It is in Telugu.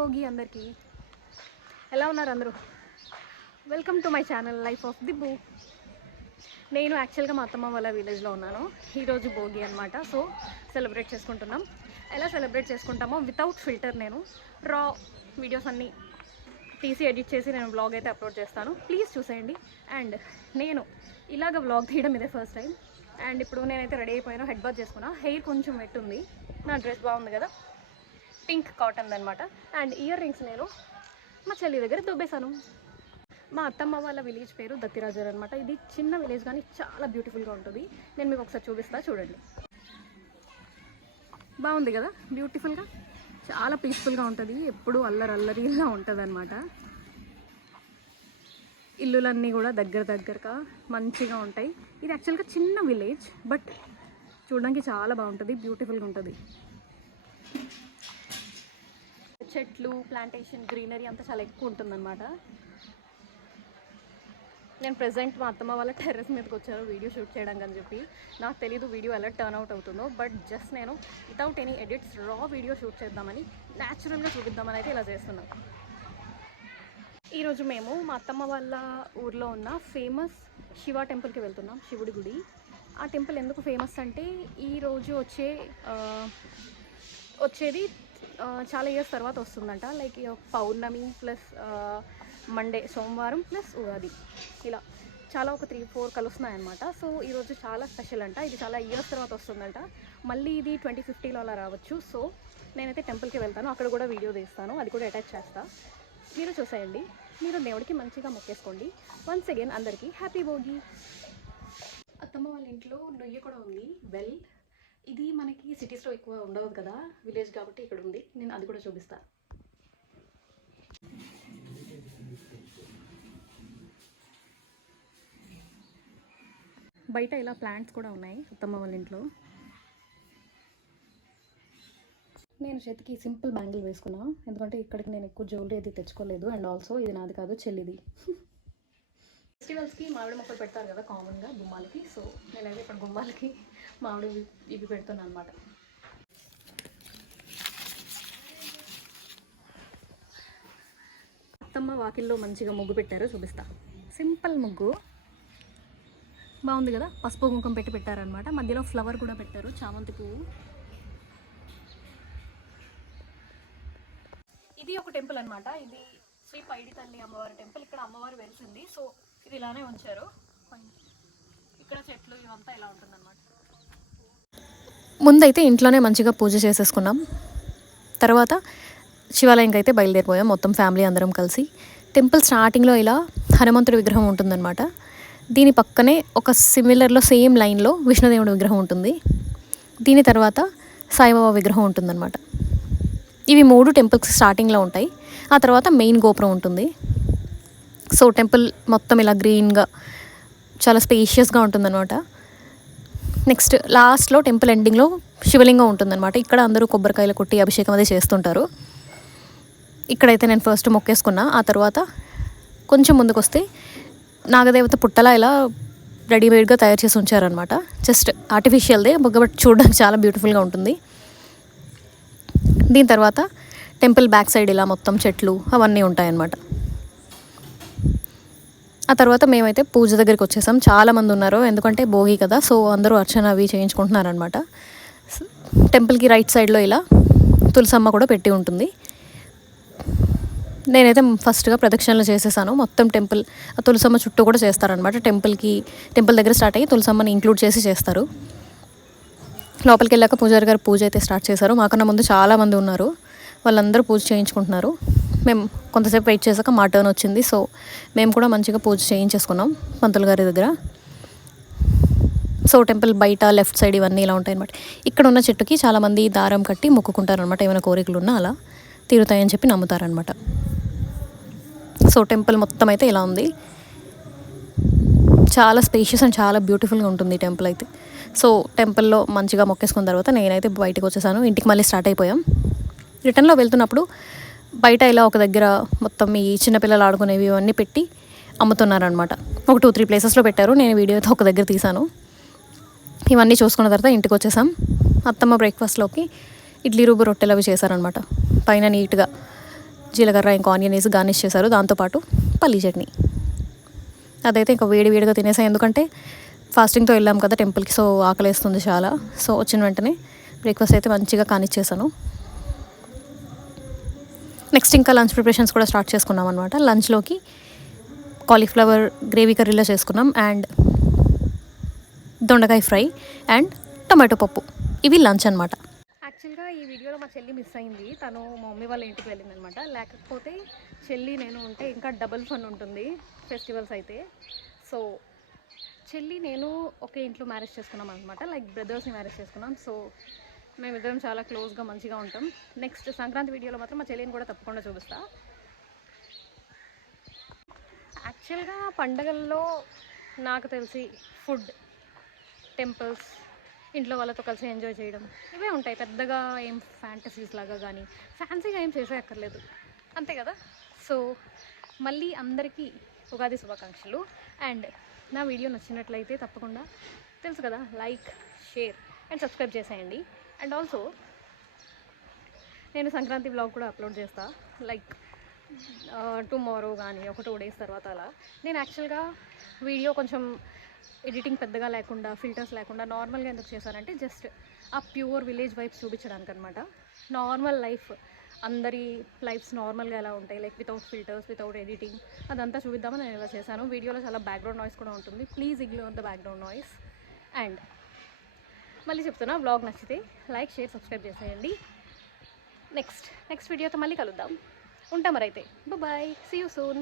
భోగి అందరికీ. ఎలా ఉన్నారు అందరూ? Welcome to my channel life of Dibbu. నేను యాక్చువల్గా మా అత్తమ్మ వాళ్ళ విలేజ్లో ఉన్నాను. ఈరోజు భోగి అనమాట. సో సెలబ్రేట్ చేసుకుంటున్నాం. ఎలా సెలబ్రేట్ చేసుకుంటామో వితౌట్ ఫిల్టర్ నేను రా వీడియోస్ అన్నీ తీసి ఎడిట్ చేసి నేను వ్లాగ్ అయితే అప్లోడ్ చేస్తాను. ప్లీజ్ చూసేయండి. అండ్ నేను ఇలాగ వ్లాగ్ తీయడం ఇదే ఫస్ట్ టైం. అండ్ ఇప్పుడు నేనైతే రెడీ అయిపోయాను. హెడ్ బాత్ చేసుకున్నా. హెయిర్ కొంచెం వెట్ ఉంది. నా డ్రెస్ బాగుంది కదా, పింక్ కాటన్ అనమాట. అండ్ ఇయర్ రింగ్స్ నేను మా చెల్లి దగ్గర దుబ్బేశాను. మా అత్తమ్మ వాళ్ళ విలేజ్ పేరు దత్తిరాజర్ అనమాట. ఇది చిన్న విలేజ్ కానీ చాలా బ్యూటిఫుల్గా ఉంటుంది. నేను మీకు ఒకసారి చూపిస్తా, చూడండి. బాగుంది కదా, బ్యూటిఫుల్గా, చాలా పీస్ఫుల్గా ఉంటుంది. ఎప్పుడు అల్లరిలా ఉంటుంది అనమాట. ఇల్లులన్నీ కూడా దగ్గరగా మంచిగా ఉంటాయి. ఇది యాక్చువల్గా చిన్న విలేజ్, బట్ చూడడానికి చాలా బాగుంటుంది, బ్యూటిఫుల్గా ఉంటుంది. చెట్లు, ప్లాంటేషన్, గ్రీనరీ అంతా చాలా ఎక్కువ ఉంటుందన్నమాట. నేను ప్రెజెంట్ మా అత్తమ్మ వాళ్ళ టెర్రస్ మీదకి వచ్చాను వీడియో షూట్ చేయడానికి అని చెప్పి. నాకు తెలీదు వీడియో ఎలా టర్న్ అవుట్ అవుతుందో, బట్ జస్ట్ నేను వితౌట్ ఎనీ ఎడిట్స్ రా వీడియో షూట్ చేద్దామని, న్యాచురల్గా చూపిద్దామని అయితే ఇలా చేస్తున్నాను. ఈరోజు మేము మా అత్తమ్మ వాళ్ళ ఊర్లో ఉన్న ఫేమస్ శివ టెంపుల్కి వెళ్తున్నాం, శివుడి గుడి. ఆ టెంపుల్ ఎందుకు ఫేమస్ అంటే ఈరోజు వచ్చేది చాలా ఇయర్స్ తర్వాత వస్తుందంట. లైక్ పౌర్ణమి ప్లస్ మండే, సోమవారం ప్లస్ ఉగాది, ఇలా చాలా ఒక 3-4 కలుస్తున్నాయన్నమాట. సో ఈరోజు చాలా స్పెషల్ అంట. ఇది చాలా ఇయర్స్ తర్వాత వస్తుందంట. మళ్ళీ ఇది 2050లో అలా రావచ్చు. సో నేనైతే టెంపుల్కి వెళ్తాను, అక్కడ కూడా వీడియో తీస్తాను, అది కూడా అటాచ్ చేస్తా. మీరు చూసేయండి. మీరు దేవుడికి మంచిగా మొక్కేసుకోండి. వన్స్ అగైన్ అందరికీ హ్యాపీ భోగి. అత్తమ్మ వాళ్ళ ఇంట్లో నొయ్యి కూడా ఉంది, వెల్. ఇది మనకి సిటీస్లో ఎక్కువ ఉండదు కదా, విలేజ్ కాబట్టి ఇక్కడ ఉంది. నేను అది కూడా చూపిస్తాను. బయట ఇలా ప్లాంట్స్ కూడా ఉన్నాయి అత్తమ్మ వాళ్ళ ఇంట్లో. నేను చేతికి సింపుల్ బ్యాంగిల్ వేసుకున్నా, ఎందుకంటే ఇక్కడికి నేను ఎక్కువ జ్యువెలరీ అయితే తెచ్చుకోలేదు. అండ్ ఆల్సో ఇది నాది కాదు, చెల్లిది. ఫెస్టివల్స్కి మామిడి మొక్కలు పెడతారు కదా కామన్గా గుమ్మాలకి. సో నేనైతే ఇక్కడ గుమ్మాలకి మామిడి ఇవి పెడుతున్నాను అనమాట. అత్తమ్మ వాకిల్లో మంచిగా ముగ్గు పెట్టారు, చూపిస్తా. సింపుల్ ముగ్గు బాగుంది కదా, పసుపు కుంకుమ పెట్టారనమాట. మధ్యలో ఫ్లవర్ కూడా పెట్టారు, చామంతి పువ్వు. ఇది ఒక టెంపుల్ అనమాట. ఇది శ్రీ పైడి తల్లి అమ్మవారి టెంపుల్. ఇక్కడ అమ్మవారు వెలిసింది. సో ఇది ఇలానే ఉంచారు. ఇక్కడ చెట్లు ఇవంతా ఇలా ఉంటుందన్నమాట. ముందైతే ఇంట్లోనే మంచిగా పూజ చేసేసుకున్నాం. తర్వాత శివాలయంకి అయితే బయలుదేరిపోయాం మొత్తం ఫ్యామిలీ అందరం కలిసి. టెంపుల్ స్టార్టింగ్లో ఇలా హనుమంతుడి విగ్రహం ఉంటుందన్నమాట. దీని పక్కనే ఒక సిమిలర్లో సేమ్ లైన్లో విష్ణుదేవుడి విగ్రహం ఉంటుంది. దీని తర్వాత సాయిబాబా విగ్రహం ఉంటుందన్నమాట. ఇవి 3 టెంపుల్స్ స్టార్టింగ్లో ఉంటాయి. ఆ తర్వాత మెయిన్ గోపురం ఉంటుంది. సో టెంపుల్ మొత్తం ఇలా గ్రీన్గా చాలా స్పేషియస్గా ఉంటుందన్నమాట. నెక్స్ట్ లాస్ట్లో టెంపుల్ ఎండింగ్లో శివలింగం ఉంటుందన్నమాట. ఇక్కడ అందరూ కొబ్బరికాయలు కొట్టి అభిషేకం అదే చేస్తుంటారు. ఇక్కడైతే నేను ఫస్ట్ మొక్కేసుకున్నా. ఆ తర్వాత కొంచెం ముందుకు వస్తే నాగదేవత పుట్టలా ఇలా రెడీమేడ్గా తయారు చేసి ఉంచారనమాట. జస్ట్ ఆర్టిఫిషియల్దే, బట్ చూడడానికి చాలా బ్యూటిఫుల్గా ఉంటుంది. దీని తర్వాత టెంపుల్ బ్యాక్ సైడ్ ఇలా మొత్తం చెట్లు అవన్నీ ఉంటాయన్నమాట. ఆ తర్వాత మేమైతే పూజ దగ్గరికి వచ్చేసాం. చాలామంది ఉన్నారు, ఎందుకంటే భోగి కదా. సో అందరూ అర్చన అవి చేయించుకుంటున్నారనమాట. టెంపుల్కి రైట్ సైడ్లో ఇలా తులసమ్మ కూడా పెట్టి ఉంటుంది. నేనైతే ఫస్ట్గా ప్రదక్షిణలు చేసేసాను మొత్తం టెంపుల్. ఆ తులసమ్మ చుట్టూ కూడా చేస్తారనమాట. టెంపుల్ దగ్గర స్టార్ట్ అయ్యి తులసమ్మని ఇంక్లూడ్ చేసి చేస్తారు. లోపలికి వెళ్ళాక పూజారి గారు పూజ అయితే స్టార్ట్ చేశారు. మాకన్నా ముందు చాలామంది ఉన్నారు, వాళ్ళందరూ పూజ చేయించుకుంటున్నారు. మేము కొంతసేపు వెయిట్ చేశాక మా టర్న్ వచ్చింది. సో మేము కూడా మంచిగా పూజ చేయించేసుకున్నాం పంతులు గారి దగ్గర. సో టెంపుల్ బయట లెఫ్ట్ సైడ్ ఇవన్నీ ఇలా ఉంటాయి అనమాట. ఇక్కడ ఉన్న చెట్టుకి చాలామంది దారం కట్టి మొక్కుకుంటారనమాట. ఏమైనా కోరికలు ఉన్నా అలా తీరుతాయని చెప్పి నమ్ముతారనమాట. సో టెంపుల్ మొత్తం అయితే ఇలా ఉంది. చాలా స్పేషియస్ అండ్ చాలా బ్యూటిఫుల్గా ఉంటుంది ఈ టెంపుల్ అయితే. సో టెంపుల్లో మంచిగా మొక్కేసుకున్న తర్వాత నేనైతే బయటకు వచ్చేసాను. ఇంటికి మళ్ళీ స్టార్ట్ అయిపోయాం. రిటర్న్లో వెళ్తున్నప్పుడు బయట ఇలా ఒక దగ్గర మొత్తం ఈ చిన్నపిల్లలు ఆడుకునేవి ఇవన్నీ పెట్టి అమ్ముతున్నారనమాట. ఒక 2-3 ప్లేసెస్లో పెట్టారు. నేను వీడియో అయితే ఒక దగ్గర తీసాను. ఇవన్నీ చూసుకున్న తర్వాత ఇంటికి వచ్చేసాం. అత్తమ్మ బ్రేక్ఫాస్ట్లోకి ఇడ్లీ రూబు రొట్టెలు అవి చేశారనమాట. పైన నీట్గా జీలకర్ర ఇంకా ఆనియన్ వేసి గార్నిష్ చేశారు, దాంతోపాటు పల్లీ చట్నీ. అదైతే ఇంకా వేడి వేడిగా తినేసాం, ఎందుకంటే ఫాస్టింగ్తో వెళ్ళాం కదా టెంపుల్కి, సో ఆకలేస్తుంది చాలా. సో వచ్చిన వెంటనే బ్రేక్ఫాస్ట్ అయితే మంచిగా కానిచ్చేసాను. నెక్స్ట్ ఇంకా లంచ్ ప్రిపరేషన్స్ కూడా స్టార్ట్ చేసుకున్నాం అనమాట. లంచ్లోకి కాలీఫ్లవర్ గ్రేవీ కర్రీలో చేసుకున్నాం, అండ్ దొండకాయ ఫ్రై అండ్ టమాటో పప్పు. ఇవి లంచ్ అనమాట. యాక్చువల్గా ఈ వీడియోలో మా చెల్లి మిస్ అయింది, తను మా మమ్మీ వాళ్ళ ఇంటికి వెళ్ళింది అనమాట. లేకపోతే చెల్లి నేను ఉంటే ఇంకా డబుల్ ఫన్ ఉంటుంది ఫెస్టివల్స్ అయితే. సో చెల్లి నేను ఒకే ఇంట్లో మ్యారేజ్ చేసుకున్నాం అనమాట, లైక్ బ్రదర్స్ని మ్యారేజ్ చేసుకున్నాం. సో మేమిద్దరం చాలా క్లోజ్గా మంచిగా ఉంటాం. నెక్స్ట్ సంక్రాంతి వీడియోలో మాత్రం మా చెల్లిని కూడా తప్పకుండా చూపిస్తా. యాక్చువల్గా పండగల్లో నాకు తెలిసి ఫుడ్, టెంపుల్స్, ఇంట్లో వాళ్ళతో కలిసి ఎంజాయ్ చేయడం ఇవే ఉంటాయి. పెద్దగా ఏం ఫ్యాంటసీస్ లాగా కానీ ఫ్యాన్సీగా ఏం చేసేయక్కర్లేదు, అంతే కదా. సో మళ్ళీ అందరికీ ఉగాది శుభాకాంక్షలు. అండ్ నా వీడియో నచ్చినట్లయితే తప్పకుండా తెలుసు కదా, లైక్, షేర్ అండ్ సబ్స్క్రైబ్ చేసేయండి. అండ్ ఆల్సో నేను సంక్రాంతి బ్లాగ్ కూడా అప్లోడ్ చేస్తా, లైక్ టుమారో కానీ ఒక 2 days తర్వాత అలా. నేను యాక్చువల్గా వీడియో కొంచెం ఎడిటింగ్ పెద్దగా లేకుండా, ఫిల్టర్స్ లేకుండా నార్మల్గా ఎందుకు చేశానంటే జస్ట్ ఆ ప్యూర్ విలేజ్ వైబ్స్ చూపించడానికి అనమాట. నార్మల్ లైఫ్, అందరి లైఫ్స్ నార్మల్గా ఎలా ఉంటాయి, like without filters, without editing, అదంతా చూపిద్దామని నేను ఇలా చేశాను. వీడియోలో చాలా బ్యాక్గ్రౌండ్ నాయిస్ కూడా ఉంటుంది, please ignore the background noise. And మళ్ళీ చెప్తున్నా, బ్లాగ్ నచ్చితే లైక్, షేర్, సబ్స్క్రైబ్ చేసేయండి. నెక్స్ట్ వీడియోతో మళ్ళీ కలుద్దాం. ఉంటా మరైతే, బాయ్, సీ యూ సూన్.